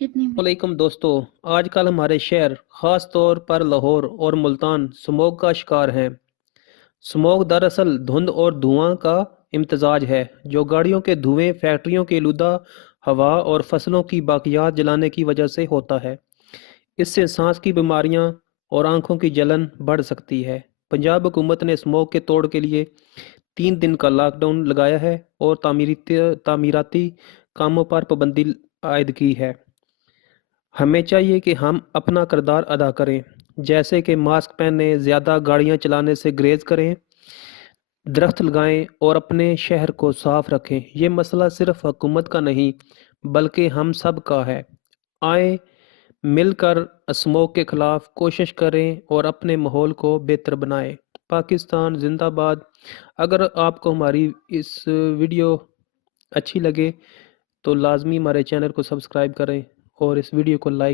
कितनी में? वालेकुम दोस्तों। आजकल हमारे शहर ख़ास तौर पर लाहौर और मुल्तान स्मॉग का शिकार हैं। स्मॉग दरअसल धुंध और धुआं का इम्तजाज है जो गाड़ियों के धुएं, फैक्ट्रियों की आलूदा हवा और फसलों की बाकियात जलाने की वजह से होता है। इससे सांस की बीमारियां और आंखों की जलन बढ़ सकती है। पंजाब हुकूमत ने स्मॉग के तोड़ के लिए 3 दिन का लॉकडाउन लगाया है और तामीराती कामों पर पाबंदी आयद की है। हमें चाहिए कि हम अपना किरदार अदा करें, जैसे कि मास्क पहनें, ज़्यादा गाड़ियाँ चलाने से गुरेज करें, दरख्त लगाएं और अपने शहर को साफ रखें। ये मसला सिर्फ हुकूमत का नहीं बल्कि हम सब का है। आए मिलकर स्मोक के खिलाफ कोशिश करें और अपने माहौल को बेहतर बनाएं। पाकिस्तान जिंदाबाद। अगर आपको हमारी इस वीडियो अच्छी लगे तो लाजमी हमारे चैनल को सब्सक्राइब करें और इस वीडियो को लाइक